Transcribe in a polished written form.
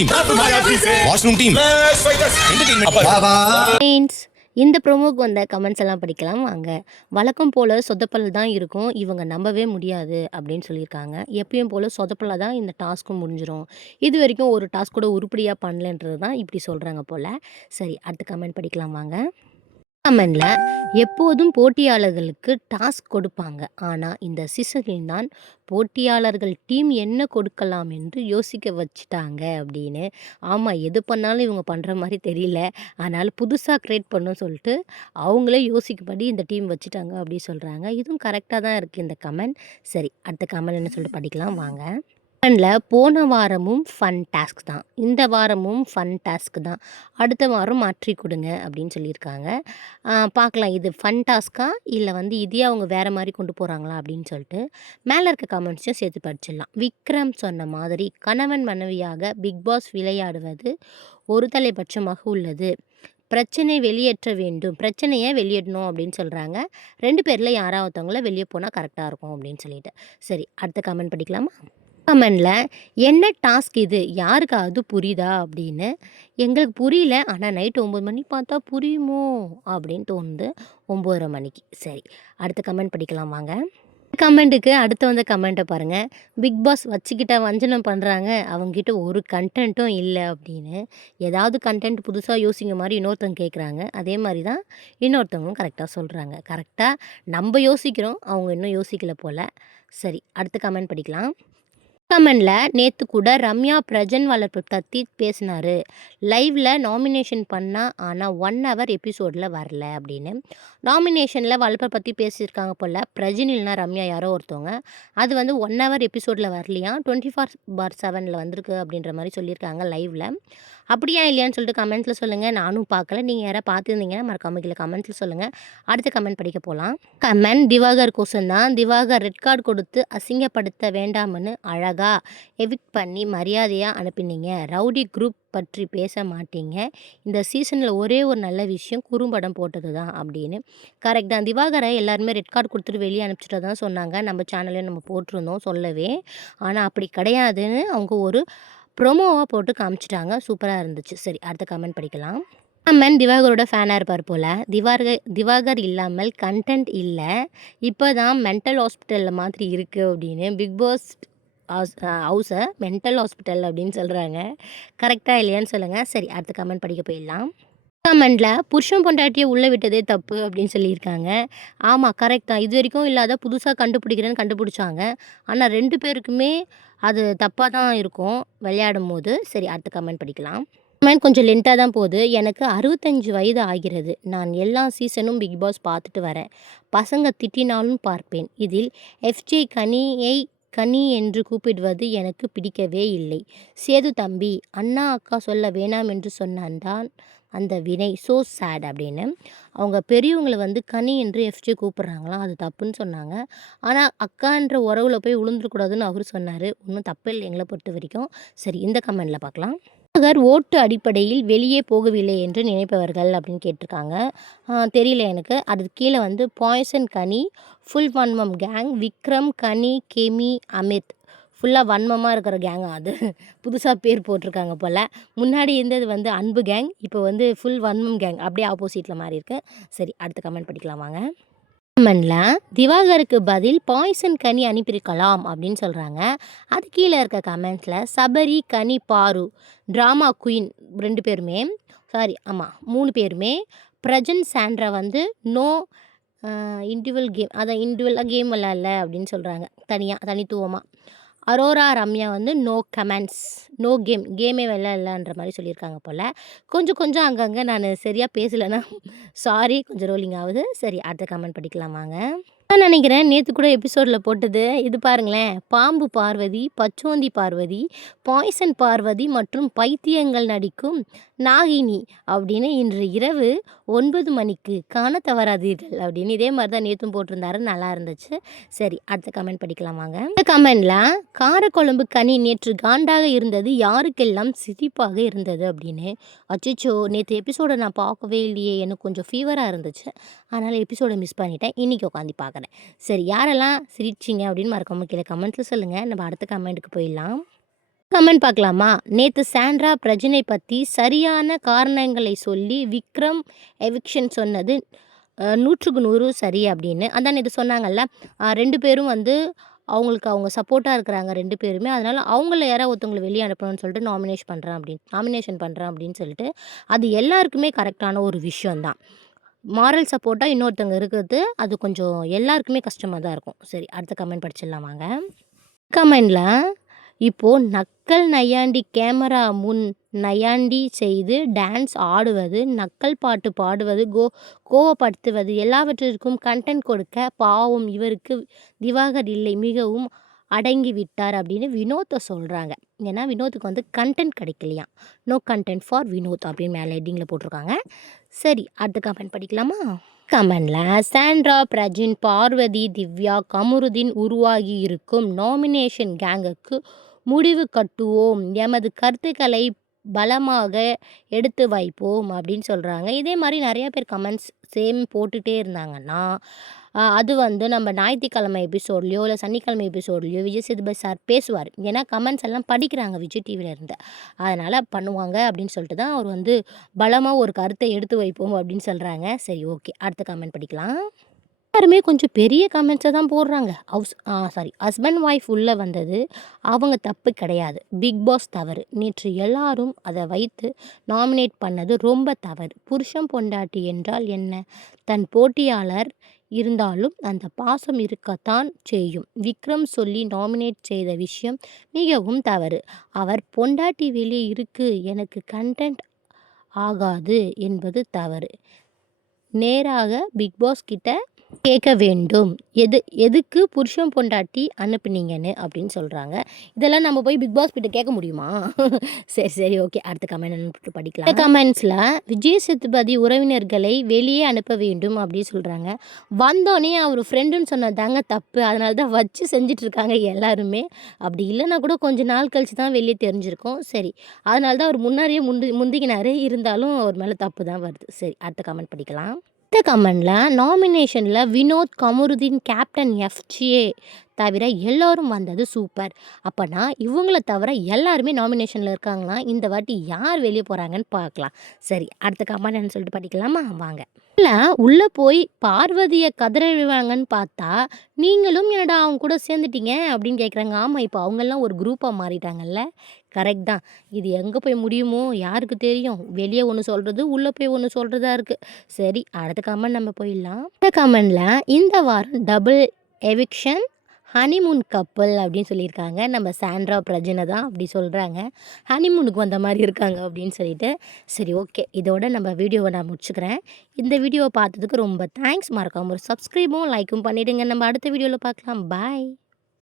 Washroom team friends, இந்த ப்ரோமோக்கு வந்த comments எல்லாம் படிக்கலாம் வாங்க. வழக்கம் போல் சொதப்பல் தான் இருக்கும், இவங்க நம்பவே முடியாது அப்படின்னு சொல்லியிருக்காங்க. எப்பயும் போல் சொதப்பலாக தான் இந்த டாஸ்க்கும் முடிஞ்சிடும். இது வரைக்கும் ஒரு டாஸ்க் கூட உருப்படியாக பண்ணலன்றது தான் இப்படி சொல்கிறாங்க போல். சரி, அடுத்த கமெண்ட் படிக்கலாம் வாங்க. கமெண்ட்ல எப்போதும் போட்டியாளர்களுக்கு டாஸ்க் கொடுப்பாங்க, ஆனால் இந்த சீசனில் தான் போட்டியாளர்கள் டீம் என்ன கொடுக்கலாம் என்று யோசிக்க வச்சுட்டாங்க அப்படின்னு. ஆமாம், எது பண்ணாலும் இவங்க பண்ணுற மாதிரி தெரியல. அதனால் புதுசாக க்ரியேட் பண்ணணும்னு சொல்லிட்டு அவங்களே யோசிக்கப்படி இந்த டீம் வச்சுட்டாங்க அப்படி சொல்கிறாங்க. இதுவும் கரெக்டாக தான் இருக்குது இந்த கமெண்ட். சரி, அடுத்த கமெண்ட் என்ன சொல்லிட்டு படிக்கலாம் வாங்க. கமெண்ட்ல போன வாரமும் ஃபன் டாஸ்க் தான், இந்த வாரமும் ஃபன் டாஸ்க் தான், அடுத்த வாரம் மாற்றி கொடுங்க அப்படின்னு சொல்லியிருக்காங்க. பார்க்கலாம், இது ஃபன் டாஸ்க்கா இல்லை இதையே அவங்க வேறு மாதிரி கொண்டு போகிறாங்களா அப்படின்னு சொல்லிட்டு மேலே இருக்க கமெண்ட்ஸையும் சேர்த்து படிச்சிடலாம். விக்ரம் சொன்ன மாதிரி கணவன் மனைவியாக பிக் பாஸ் விளையாடுவது ஒரு தலைபட்சமாக உள்ளது. பிரச்சனை வெளியேற்ற வேண்டும், பிரச்சனையை வெளியிடணும் அப்படின்னு சொல்கிறாங்க. 2 பேரில் யாராவத்தவங்கள வெளியே போனால் கரெக்டாக இருக்கும் அப்படின்னு சொல்லிட்டு. சரி, அடுத்த கமெண்ட் படிக்கலாமா? கமெண்ட்ல என்ன டாஸ்க் இது, யாருக்காவது புரியுதா அப்படின்னு. எங்களுக்கு புரியல, ஆனால் நைட்டு 9 மணி பார்த்தா புரியுமோ அப்படின்னு தோணுது. 9:30 மணிக்கு. சரி, அடுத்த கமெண்ட் படிக்கலாம் வாங்க. கமெண்ட்டுக்கு அடுத்து வந்த கமெண்ட்டை பாருங்கள். பிக் பாஸ் வச்சுக்கிட்ட வஞ்சனம் பண்ணுறாங்க, அவங்ககிட்ட ஒரு கண்டென்ட்டும் இல்லை அப்படின்னு. ஏதாவது கண்டென்ட் புதுசாக யோசிங்க மாதிரி இன்னொருத்தவங்க கேட்குறாங்க. அதே மாதிரி தான் இன்னொருத்தவங்களும் கரெக்டாக சொல்கிறாங்க. கரெக்டாக நம்ம யோசிக்கிறோம், அவங்க இன்னும் யோசிக்கல போல். சரி, அடுத்த கமெண்ட் படிக்கலாம். கமெண்ட்ல நேற்று கூட ரம்யா பிரஜன் வளர்ப்பு பற்றி பேசினாரு. லைவ்ல நாமினேஷன் பண்ணா, ஆனால் 1 ஹவர் எபிசோடில் வரல அப்படின்னு. நாமினேஷனில் வளர்ப்பை பற்றி பேசியிருக்காங்க போல். பிரஜன் இல்லைனா ரம்யா யாரோ ஒருத்தவங்க. அது 1 ஹவர் எபிசோடில் வரலையா, 24/7 வந்திருக்கு அப்படின்ற மாதிரி சொல்லியிருக்காங்க லைவ்ல. அப்படியா இல்லையான்னு சொல்லிட்டு கமெண்ட்ஸில் சொல்லுங்கள். நானும் பார்க்கல, நீங்கள் யாராவது பார்த்துருந்தீங்கன்னா மறக்காம கீழே கமெண்ட்ஸில் சொல்லுங்கள். அடுத்த கமெண்ட் படிக்க போகலாம். கமெண்ட் திவாகர் கோசம் தான். திவாகர் ரெட் கார்டு கொடுத்து அசிங்கப்படுத்த வேண்டாம்னு அழகா எவிக்ட் பண்ணி மரியாதையாக அனுப்பினீங்க. ரவுடி குரூப் பற்றி பேச மாட்டீங்க. இந்த சீசனில் ஒரே ஒரு நல்ல விஷயம் குறும்படம் போட்டது தான் அப்படின்னு. கரெக்ட் தான். திவாகரை எல்லாருமே ரெட் கார்டு கொடுத்துட்டு வெளியே அனுப்பிச்சிட்டு தான் சொன்னாங்க. நம்ம சேனல்லையும் நம்ம போட்டிருந்தோம் சொல்லவே. ஆனால் அப்படி கிடையாதுன்னு அவங்க ஒரு ப்ரொமோவாக போட்டு காமிச்சிட்டாங்க. சூப்பராக இருந்துச்சு. சரி, அடுத்த கமெண்ட் படிக்கலாம். கமெண்ட் திவாகரோட ஃபேனாக இருப்பார் போல். திவாகர் இல்லாமல் கண்டென்ட் இல்லை, இப்போ தான் மென்டல் ஹாஸ்பிட்டலில் மாதிரி இருக்குது அப்படின்னு. பிக் பாஸ் ஹவுஸை மென்டல் ஹாஸ்பிட்டல் அப்படின்னு சொல்கிறாங்க. கரெக்டாக இல்லையான்னு சொல்லுங்கள். சரி, அடுத்த கமெண்ட் படிக்க போயிடலாம். கமெண்டில் புருஷன் பொண்டாட்டியை உள்ளே விட்டதே தப்பு அப்படின்னு சொல்லியிருக்காங்க. ஆமாம், கரெக்ட் தான். இது வரைக்கும் இல்லாத புதுசாக கண்டுபிடிக்கிறேன்னு கண்டுபிடிச்சாங்க. ஆனால் 2 பேருக்குமே அது தப்பாக தான் இருக்கும் விளையாடும் போது. சரி, அடுத்த கமெண்ட் படிக்கலாம். கமெண்ட் கொஞ்சம் லென்த்தாக தான் போகுது. எனக்கு 65 வயது ஆகிறது. நான் எல்லா சீசனும் பிக் பாஸ் பார்த்துட்டு வரேன். பசங்க திட்டினாலும் பார்ப்பேன். இதில் எஃப்ஜே கனியை கனி என்று கூப்பிடுவது எனக்கு பிடிக்கவே இல்லை. சேது தம்பி, அண்ணா அக்கா சொல்ல வேணாம் என்று சொன்னான் அந்த வினை, ஸோ சேட் அப்படின்னு. அவங்க பெரியவங்களை கனி என்று எஃப்ஜே கூப்பிட்றாங்களாம், அது தப்புன்னு சொன்னாங்க. ஆனால் அக்கான்ற உறவில் போய் விழுந்துடக்கூடாதுன்னு அவர் சொன்னார். ஒன்றும் தப்பு இல்லை எங்களை பொறுத்த வரைக்கும். சரி, இந்த கமெண்டில் பார்க்கலாம். திவாகர் ஓட்டு அடிப்படையில் வெளியே போகவில்லை என்று நினைப்பவர்கள் அப்படின்னு கேட்டிருக்காங்க. தெரியல எனக்கு. அதுக்கு கீழே பாய்சன் கனி, ஃபுல் வன்மம் கேங், விக்ரம் கனி கெமி அமித், ஃபுல்லாக வன்மமாக இருக்கிற கேங்காக அது. புதுசாக பேர் போட்டிருக்காங்க போல். முன்னாடி இருந்தது அன்பு கேங், இப்போ ஃபுல் வன்மம் கேங், அப்படியே ஆப்போசிட்டில் மாறி இருக்கு. சரி, அடுத்த கமெண்ட் படிக்கலாம் வாங்க. கமெண்டில் திவாகருக்கு பதில் பாய்சன் கனி அனுப்பியிருக்கலாம் அப்படின்னு சொல்கிறாங்க. அது கீழே இருக்க கமெண்ட்ஸில் சபரி கனி பாரு ட்ராமா குயின் 2 பேருமே, சாரி ஆமாம் 3 பேருமே, Prajan Sandra no individual game, அதான் இண்டிவிஜுவலாக கேம் விளையாடல அப்படின்னு சொல்கிறாங்க. தனித்துவமாக. Aurora Ramya no comments, no கேமே விளையாடலன்ற மாதிரி சொல்லியிருக்காங்க போல். கொஞ்சம் கொஞ்சம் அங்கங்கே நான் சரியாக பேசலைன்னா சாரி, கொஞ்சம் ரோலிங் ஆகுது. சரி, அடுத்த கமெண்ட் படிக்கலாம் வாங்க. நான் நினைக்கிறேன் நேற்று கூட எபிசோடில் போட்டது இது பாருங்களேன். பாம்பு பார்வதி, பச்சோந்தி பார்வதி, பாய்சன் பார்வதி மற்றும் பைத்தியங்கள் நடிக்கும் நாகினி அப்படின்னு இன்று இரவு 9 மணிக்கு காண தவறாதீர்கள் அப்படின்னு. இதே மாதிரி தான் நேற்றும் போட்டிருந்தாரு, நல்லா இருந்துச்சு. சரி, அடுத்த கமெண்ட் படிக்கலாம் வாங்க. இந்த கமெண்டில் காரக்குழம்பு கனி நேற்று காண்டாக இருந்தது, யாருக்கெல்லாம் சிரிப்பாக இருந்தது அப்படின்னு. அச்சோ, நேற்று எபிசோடை நான் பார்க்கவே இல்லையே, எனக்கு கொஞ்சம் ஃபீவராக இருந்துச்சு, அதனால் எபிசோடை மிஸ் பண்ணிட்டேன். இன்றைக்கி உட்காந்து பார்க்குறேன். சரி, யாரெல்லாம் சிரிச்சிங்க அப்படின்னு மறக்காம கீழே கமெண்ட்ஸில் சொல்லுங்கள். நம்ம அடுத்த கமெண்ட்டுக்கு போயிடலாம். கமெண்ட் பார்க்கலாமா? நேத்து சாண்ட்ரா பிரஜினை பத்தி சரியான காரணங்களை சொல்லி விக்ரம் எவிக்ஷன் சொன்னது 100க்கு 100 சரி அப்படின்னு. அதான் நேத்து சொன்னாங்கல்ல, 2 பேரும் வந்து அவங்களுக்கு அவங்க சப்போர்ட்டா இருக்கிறாங்க 2 பேருமே. அதனால அவங்கள யாராவது ஒருத்தவங்கள வெளிய அனுப்பணும்னு சொல்லிட்டு நாமினேஷன் பண்றேன் அப்படின்னு சொல்லிட்டு, அது எல்லாருக்குமே கரெக்ட்டான ஒரு விஷயம் தான். மாரல் சப்போர்ட்டா இன்னொருத்தவங்க இருக்கிறது, அது கொஞ்சம் எல்லாருக்குமே கஷ்டமா தான் இருக்கும். சரி, அடுத்த கமெண்ட் படிச்சிடலாம் வாங்க. கமெண்ட்ல இப்போ நக்கல் நையாண்டி கேமரா முன் நையாண்டி செய்து டான்ஸ் ஆடுவது, நக்கல் பாட்டு பாடுவது, கோவப்படுத்துவது எல்லாவற்றிற்கும் கன்டென்ட் கொடுக்க பாவம் இவருக்கு திவாகர் இல்லை மிகவும் அடங்கி விட்டார் அப்படின்னு வினோத்தை சொல்கிறாங்க. ஏன்னா வினோத்துக்கு வந்து கன்டென்ட் கிடைக்கலையாம். நோ கன்டென்ட் ஃபார் வினோத் அப்படின்னு மேலே ஹெட்டிங்கில் போட்டிருக்காங்க. சரி, அடுத்த கமெண்ட் படிக்கலாமா? கமெண்ட்ல சாண்ட்ரா பிரஜின் பார்வதி திவ்யா கமருதீன் உருவாகி இருக்கும் நாமினேஷன் கேங்குக்கு முடிவு கட்டுவோம், எமது கருத்துக்களை பலமாக எடுத்து வைப்போம் அப்படின்னு சொல்கிறாங்க. இதே மாதிரி நிறைய பேர் கமெண்ட்ஸ் சேம் போட்டுகிட்டே இருந்தாங்கன்னா அது வந்து நம்ம ஞாயிற்றுக்கிழமை எபிசோட்லையோ இல்லை சனிக்கிழமை எபிசோட்லையோ விஜய் சேதுபதி சார் பேசுவார். ஏன்னா கமெண்ட்ஸ் எல்லாம் படிக்கிறாங்க விஜய் டிவியில் இருந்து, அதனால் பண்ணுவாங்க அப்படின்னு சொல்லிட்டு தான் அவர் வந்து பலமாக ஒரு கருத்தை எடுத்து வைப்போம் அப்படின்னு சொல்கிறாங்க. சரி, ஓகே, அடுத்த கமெண்ட் படிக்கலாம். எல்லாருமே கொஞ்சம் பெரிய கமெண்ட்ஸை தான் போடுறாங்க. ஹஸ்பண்ட் ஒய்ஃப் உள்ளே வந்தது அவங்க தப்பு கிடையாது, பிக் பாஸ் தவறு. நேற்று எல்லாரும் அதை வைத்து நாமினேட் பண்ணது ரொம்ப தவறு. புருஷன் பொண்டாட்டி என்றால் என்ன? தன் போட்டியாளர் இருந்தாலும் அந்த பாசம் இருக்கத்தான் செய்யும். விக்ரம் சொல்லி நாமினேட் செய்த விஷயம் மிகவும் தவறு. அவர் பொண்டாட்டி வெளியே இருக்கு எனக்கு கண்டென்ட் ஆகாது என்பது தவறு. நேராக பிக் பாஸ் கிட்ட கேட்க வேண்டும். எதுக்கு புருஷன் பொண்டாட்டி அனுப்புனீங்கன்னு அப்படின்னு சொல்கிறாங்க. இதெல்லாம் நம்ம போய் பிக் பாஸ் கிட்ட கேட்க முடியுமா? சரி, ஓகே, அடுத்த கமெண்ட் படிக்கலாம். கமெண்ட்ஸில் விஜய் சேதுபதி உறவினர்களை வெளியே அனுப்ப வேண்டும் அப்படின்னு சொல்கிறாங்க. வந்தோடனே அவர் ஃப்ரெண்டுன்னு சொன்னதாங்க தப்பு, அதனால தான் வச்சு செஞ்சிட்ருக்காங்க எல்லாருமே. அப்படி இல்லைன்னா கூட கொஞ்சம் நாள் கழிச்சு தான் வெளியே தெரிஞ்சிருக்கும். சரி, அதனால தான் அவர் முன்னாடியே முந்திக்கினாரு, இருந்தாலும் அவர் மேலே தப்பு தான் வருது. சரி, அடுத்த கமெண்ட் படிக்கலாம். இந்த கமெண்டில் நாமினேஷனில் வினோத் கமருதீன் கேப்டன் எஃப்ஜே தவிர எல்லோரும் வந்தது சூப்பர். அப்போனா இவங்கள தவிர எல்லாருமே நாமினேஷனில் இருக்காங்களா? இந்த வாட்டி யார் வெளியே போகிறாங்கன்னு பார்க்கலாம். சரி, அடுத்த கமெண்ட் சொல்லிட்டு படிக்கலாமா வாங்க. இல்லை, உள்ளே போய் பார்வதியை கதறிடுவாங்கன்னு பார்த்தா நீங்களும் என்னடா அவங்க கூட சேர்ந்துட்டீங்க அப்படின்னு கேட்குறாங்க. ஆமாம், இப்போ அவங்கெல்லாம் ஒரு குரூப்பாக மாறிட்டாங்கல்ல. கரெக்ட் தான். இது எங்கே போய் முடியுமோ யாருக்கு தெரியும்? வெளியே ஒன்று சொல்கிறது, உள்ளே போய் ஒன்று சொல்கிறதா இருக்குது. சரி, அடுத்த கமெண்ட் நம்ம போயிடலாம். இந்த கமெண்டில் இந்த வாரம் டபுள் எவிக்ஷன் ஹனிமூன் கப்பல் அப்படின்னு சொல்லியிருக்காங்க. நம்ம சாண்ட்ரா பிரஜனை தான் அப்படி சொல்கிறாங்க. ஹனிமூனுக்கு வந்த மாதிரி இருக்காங்க அப்படின்னு சொல்லிட்டு. சரி, ஓகே, இதோட நம்ம வீடியோவை நான் முடிச்சுக்கிறேன். இந்த வீடியோவை பார்த்ததுக்கு ரொம்ப தேங்க்ஸ். மறக்காம ஒரு சப்ஸ்கிரைபும் லைக்கும் பண்ணிவிடுங்க. நம்ம அடுத்த வீடியோவில் பார்க்கலாம். பாய்.